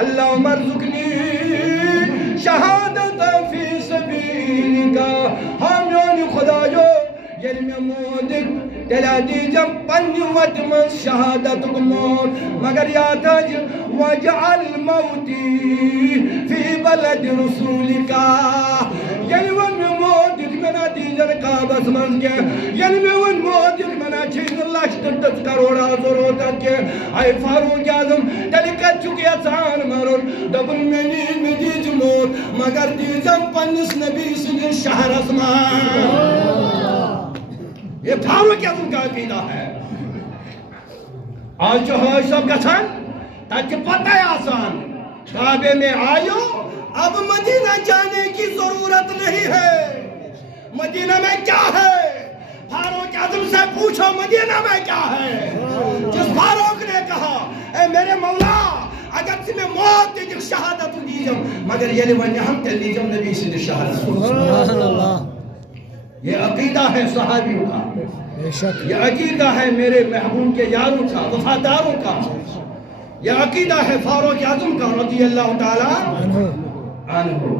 اللهم ارزقني شهادة في سبيلك ہمیون خدایو یل میں مودک تیلا دیجم پنی وطمن شہادت موت مگر یاد اج وجعل موتی فی بلد رسولک یل ون میں مودک منا دیجن کعبس من کے یل میں ون مودک منا چھین لچھ ترتس کروڑا ضرورت کے اے فاروق اعظم تیلی کت چکی اچان مرون دبن میں نید میں دیج موت مگر دیجم پنس نبی سن شہر اسمان یہ فاروق اعظم کا عقیدہ ہے آج جو ہے سب گھن تاکہ پتہ ہے آسان کعبے میں آئیو اب مدینہ جانے کی ضرورت نہیں ہے مدینہ میں کیا ہے فاروق اعظم سے پوچھو مدینہ میں کیا ہے جس فاروق نے کہا اے میرے مولا اگر تمہیں موت دیجھے شہادت دیجھے مگر یہ ونی ہم تل دیجھے نبی سے شہادت سبحان اللہ یہ عقیدہ ہے صحابیوں کا یہ عقیدہ ہے میرے محبوب کے یاروں کا وفاداروں کا یہ عقیدہ ہے فاروق اعظم کا رضی اللہ تعالیٰ عنہ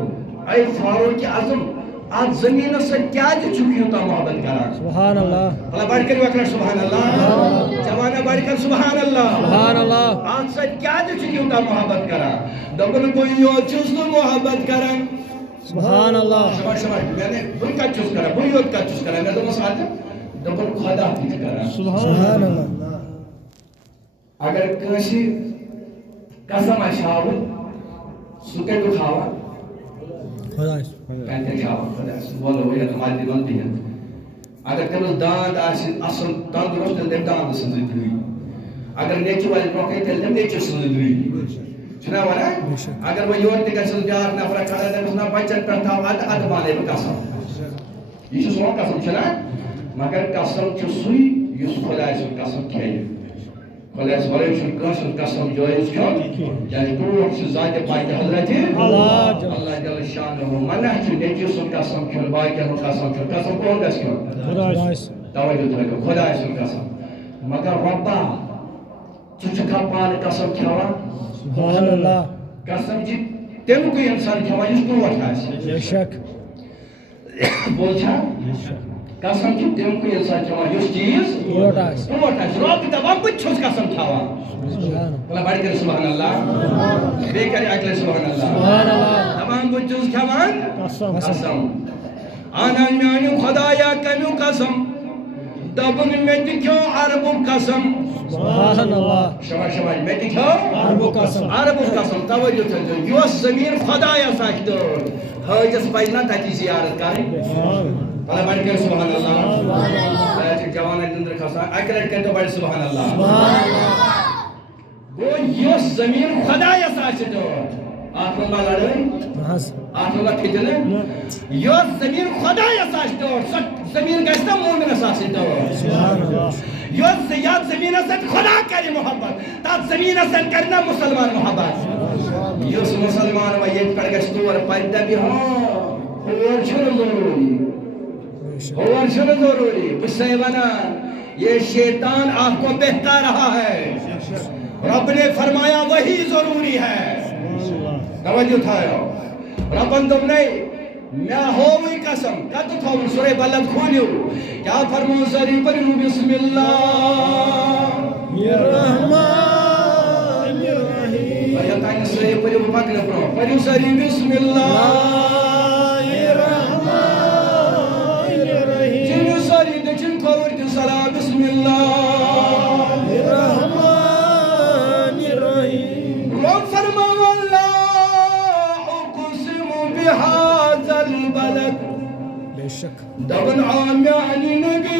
اے فاروق اعظم آج زمین سے کیا جو چکی ہوتا محبت کرا سبحان اللہ اللہ بڑھ کر وکر سبحان اللہ جوانا بڑھ کر سبحان اللہ آج سے کیا جو چکی ہوتا محبت کرا دبن کوئی یو چیز تو محبت کرا سبحان اللہ شباش میں نے بھئی کا چوز کرا بھئی اور کا چوز کرا میں تو مساعد دبن خدا پیچھ کرا سبحان اللہ اگر کسی قسم اشاو سکے تو کھاوا خدا کہتے کھاوا خدا بولو یہ ہماری دیوانتی ہے اگر تمہیں داند آسی اصل تندرست دل داند سنزی دوئی اگر نیچو والی پروکے تل دم نیچو سنزی دوئی چھنا والا اگر وہ یور تک اسل بیار نفرہ کھڑا دے بسنا بچت پر تھا اد مالے میں قسم یہ چھو سوان قسم چھنا مگر قسم چھو سوئی یس خدا اسل قسم کھائی خدا اس بارے چھو قسم جو ہے اس کیوں یعنی کوئی سے ذات پائی حضرت اللہ جل شان ہو منہ چھو نیچو سن قسم کھل بائی کیا قسم کھل قسم کون دس کیوں توجہ تھا خدا اسل قسم مگر ربا چھو پان قسم کھوا سبحان اللہ قسم جی تم کوئی انسان کھوا جس کو وٹھا ہے بے شک بول چھا قسم جی تم کوئی انسان کھوا جس چیز وٹھا ہے رب دبا بچھوس قسم کھوا سبحان اللہ بڑھ کر سبحان اللہ بے کر اگلے سبحان اللہ تمام بچھوس کھوان قسم آنا میانو خدایا کمیو قسم دبن میں دکھو عرب قسم سبحان اللہ شباش شباش میں دکھو عرب قسم توجہ تھا یوس زمین خدایا ساکتو حاجس پائنا تاکی زیارت کریں اللہ بڑھ کر سبحان اللہ جوانا دندر خاصا اکرٹ کر تو بڑھ سبحان اللہ وہ یوس زمین خدایا ساکتو آپ کو مالا رہے آپ کو کھتنے یوس زمین خدایا ساکتو زمین گشتا مومن ساکتو یوس یاد زمین سے خدا کری محبت تا زمین سے کرنا مسلمان محبت یوس مسلمان و یہ پر گشتور پیدا بھی اور چھوڑ ضروری بسے بنا یہ شیطان آپ کو بہتا رہا ہے رب نے فرمایا وہی ضروری ہے توجہ تھا رب تم نے میں ہوئی قسم کت تھا سورہ بلد کھولیو کیا فرمو سری پڑھو بسم اللہ الرحمن الرحیم یا تائیں سری پڑھو پکڑ پڑھو سری بسم اللہ الرحمن الرحیم جن سری دچن کھور کی صلاح بسم اللہ الرحمن الرحیم رب فرمو اللہ اقسم بهذا البلد دبن عامیانی نبی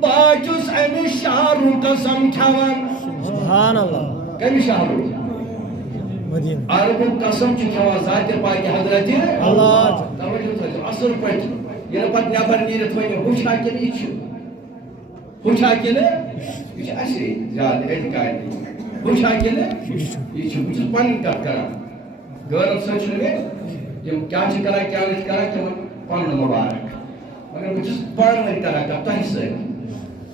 باجس امی شہر قسم کھوان سبحان اللہ کمی شہر مدینہ عرب قسم کھوان ذات پاک حضرت اللہ توجہ تھا اصل پٹ یہ پت نبر نیرت ہوئی ہوشا کنے یہ ہوشا کنے یہ اصلی زیادہ اعتقاد ہوشا کنے یہ بچ پن کت کران گورن سچ میں جب کیا کرا کیا نہیں کرا کہ پن مبارک مگر بچ پن نہیں کرا تہ سے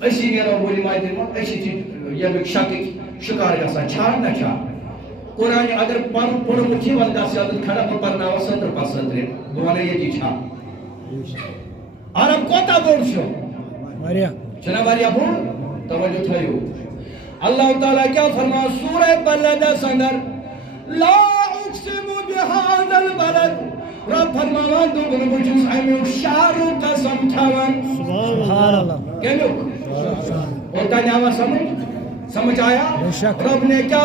اسی نیرو بولی ماجد اسی یہ شک شکار گسا چھا نہ چھا قرآن اگر پڑھ مچھی وندا سے عدد کھڑا پر پرنا و 70% بوانا یہ جی چھا عرب کوتا بوڑ شو چنا واریا بوڑ توجہ تھایو اللہ تعالیٰ کیا فرما سورہ بلد سندر لا اقسم بهذا البلد رب فرماوان دو گنو بجوز امیو شارو قسم تھاوان سبحان اللہ کہنو ہوتا نیاوا سمجھ آیا رب نے کیا